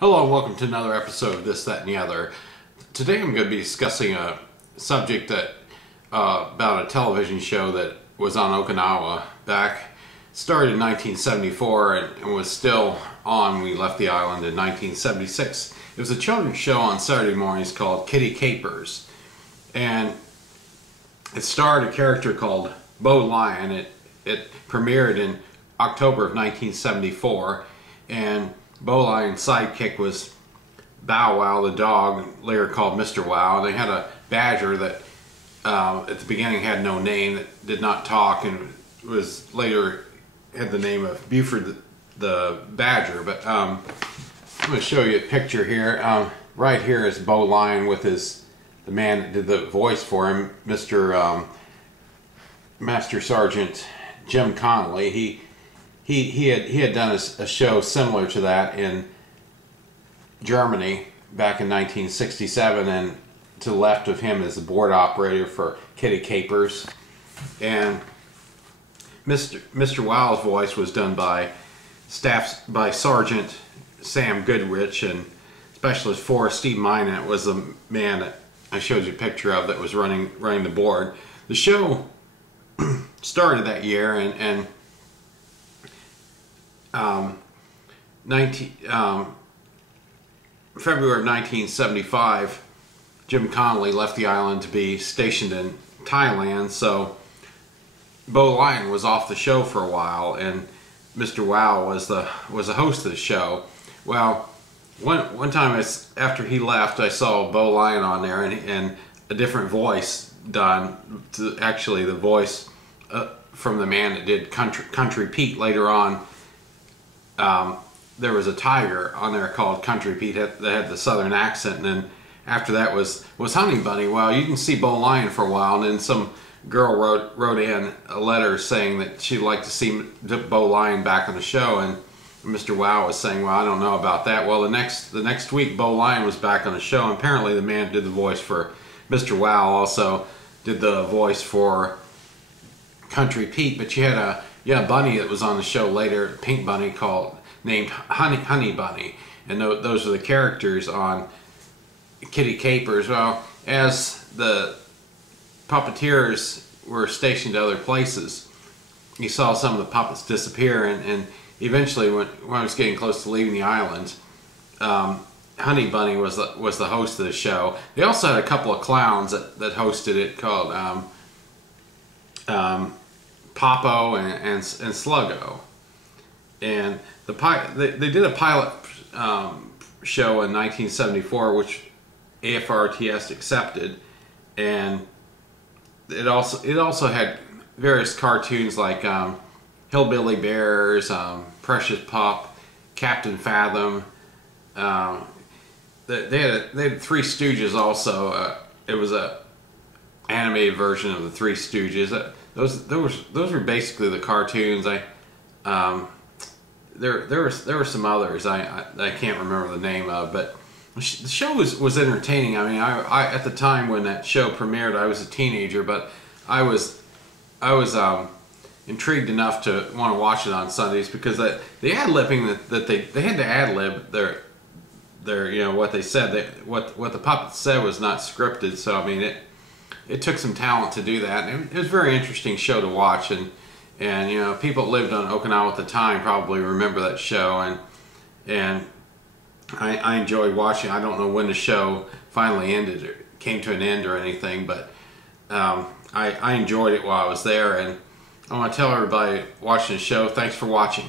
Hello and welcome to another episode of This, That, and the Other. Today I'm going to be discussing a subject about a television show that was on Okinawa started in 1974 and was still on when we left the island in 1976. It was a children's show on Saturday mornings called Kiddie Kapers, and it starred a character called Bo Lion. It premiered in October of 1974, and Bo Lion's sidekick was Bow Wow, the dog, later called Mr. Wow. They had a badger that at the beginning had no name, that did not talk, and was later had the name of Buford the badger. But I'm going to show you a picture here. Right here is Bo Lion with the man that did the voice for him, Mr. Master Sergeant Jim Connolly. He had done a show similar to that in Germany back in 1967, and to the left of him is the board operator for Kiddie Kapers. And Mr. Wow's voice was done by Sergeant Sam Goodrich, and Specialist 4 Steve Minot was the man that I showed you a picture of that was running the board. The show started that year, and February of 1975, Jim Connolly left the island to be stationed in Thailand, so Bo Lion was off the show for a while, and Mr. Wow was the host of the show. Well, one time after he left, I saw Bo Lion on there, and a different voice done, actually the voice from the man that did Country Pete later on. There was a tiger on there called Country Pete that had the southern accent, and then after that was Honey Bunny. Well, you can see Bo Lion for a while, and then some girl wrote in a letter saying that she'd like to see Bo Lion back on the show, and Mr. Wow was saying, well, I don't know about that. Well, the next week Bo Lion was back on the show, and apparently the man who did the voice for Mr. Wow also did the voice for Country Pete. But you had a bunny that was on the show later, Pink Bunny, named Honey Bunny, and those are the characters on Kiddie Kapers. Well, as the puppeteers were stationed to other places, you saw some of the puppets disappear, and eventually when I was getting close to leaving the island, Honey Bunny was the host of the show. They also had a couple of clowns that hosted it, called Popo and Sluggo. And they did a pilot show in 1974, which AFRTS accepted, and it also had various cartoons like Hillbilly Bears, Precious Pup, Captain Fathom. They had Three Stooges also. It was a animated version of the Three Stooges. Those were basically the cartoons. There were some others I can't remember the name of, but the show was entertaining. I mean, I at the time when that show premiered, I was a teenager, but I was intrigued enough to want to watch it on Sundays, because the ad-libbing that they had to ad-lib their what they said, what the puppets said was not scripted. So I mean, it took some talent to do that, and it was a very interesting show to watch. And people that lived on Okinawa at the time probably remember that show, and I enjoyed watching. I don't know when the show finally ended or came to an end or anything, but I enjoyed it while I was there, and I want to tell everybody watching the show, thanks for watching.